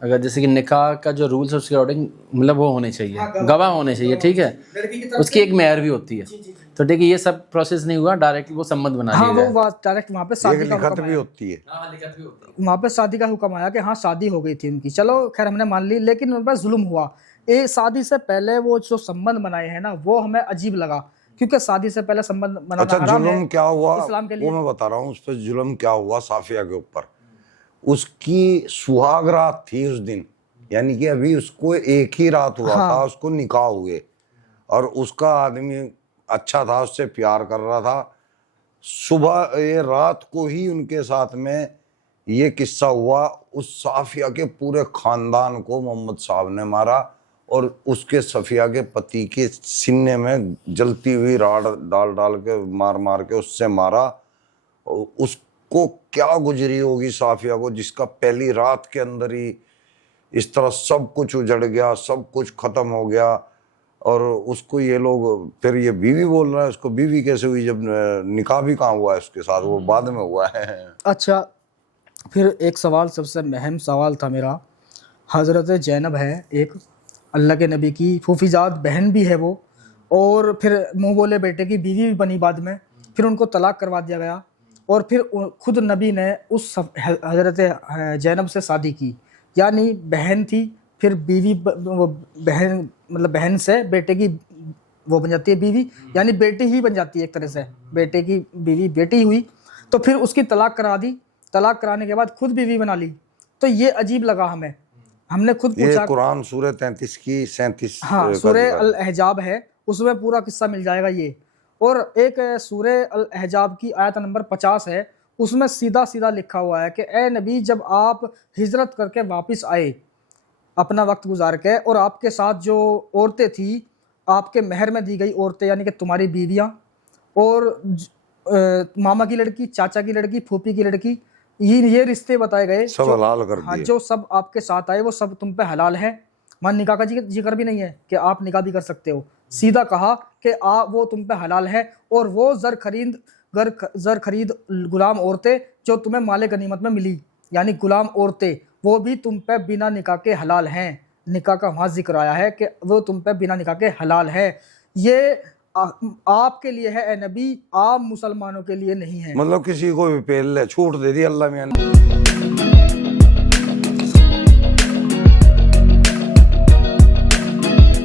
अगर जैसे कि निकाह का जो रूल्स है उसके अकॉर्डिंग मतलब वो होने चाहिए, गवाह होने चाहिए, ठीक है, उसकी एक मेहर भी होती है। तो ठीक है, ये सब प्रोसेस नहीं हुआ, डायरेक्ट वो संबंध बना हाँ, लिया वो डायरेक्ट वहाँ पे शादी का लिखत हुक्म भी आया। होती है। वहाँ पे शादी का हुक्म आया कि हाँ शादी हो गई थी उनकी, चलो खैर हमने मान ली, लेकिन उन पर जुल्म हुआ। ये शादी से पहले वो जो संबंध बनाए हैं ना, वो हमें अजीब लगा, क्योंकि शादी से पहले संबंध बनाना अच्छा, हराम है जुल्म क्या हुआ इस्लाम के वो लिए। मैं बता रहा हूँ। उस पर जुल्म क्या हुआ साफिया के ऊपर। उसकी सुहाग रात थी उस दिन, यानी कि अभी उसको एक ही रात हुआ हाँ। था, उसको निकाह हुए, और उसका आदमी अच्छा था, उससे प्यार कर रहा था। सुबह ये रात को ही उनके साथ में ये किस्सा हुआ। उस साफिया के पूरे खानदान को मोहम्मद साहब ने मारा, और उसके सफिया के पति के सीने में जलती हुई राड डाल डाल के मार मार के उससे मारा। और उसको क्या गुजरी होगी साफिया को, जिसका पहली रात के अंदर ही इस तरह सब कुछ उजड़ गया, सब कुछ खत्म हो गया। और उसको ये लोग, फिर ये बीवी बोल रहा है, उसको बीवी कैसे हुई जब निकाह भी कहाँ हुआ है उसके साथ, वो बाद में हुआ है। अच्छा, फिर एक सवाल, सबसे अहम सवाल था मेरा। हज़रत जैनब है एक, अल्लाह के नबी की फूफीजात बहन भी है वो, और फिर मुँह बोले बेटे की बीवी भी बनी बाद में। फिर उनको तलाक करवा दिया गया, और फिर खुद नबी ने उस हज़रत जैनब से शादी की, यानी बहन थी, फिर बीवी वो बहन, मतलब बहन से बेटे की वो बन जाती है बीवी, यानी बेटी ही बन जाती है एक तरह से, बेटे की बीवी बेटी हुई। तो फिर उसकी तलाक करा दी, तलाक कराने के बाद खुद बीवी बना ली। तो ये अजीब लगा हमें, हमने खुद ये पूछा। कुरान सूरह 33 की 37 हाँ, सूरह अल अहजाब है, उसमें पूरा किस्सा मिल जाएगा ये। और एक सूरह अल अहजाब की आयत नंबर 50 है, उसमें सीधा सीधा लिखा हुआ है कि ए नबी, जब आप हिजरत करके वापस आए अपना वक्त गुजार के, और आपके साथ जो औरतें थी, आपके महर में दी गई औरतें, यानी कि तुम्हारी बीवियां, और मामा की लड़की, चाचा की लड़की, फूफी की लड़की, ये रिश्ते बताए गए सब जो, हलाल कर हाँ, दिए। जो सब आपके साथ आए वो सब तुम पे हलाल है। मान निकाह का जिक्र भी नहीं है कि आप निकाह भी कर सकते हो, सीधा कहा कि वो तुम पे हलाल है। और वो जर खरीद गुलाम औरतें जो तुम्हें माले गनीमत में मिली, यानी गुलाम औरतें, वो भी तुम पे बिना निकाह के हलाल हैं। निकाह का वहाँ जिक्र आया है कि वो तुम पे बिना निकाह के हलाल है। ये आपके लिए है ए नबी, आप मुसलमानों के लिए नहीं है। मतलब किसी को भी पेल ले, छूट दे दी अल्लाह मियां ने।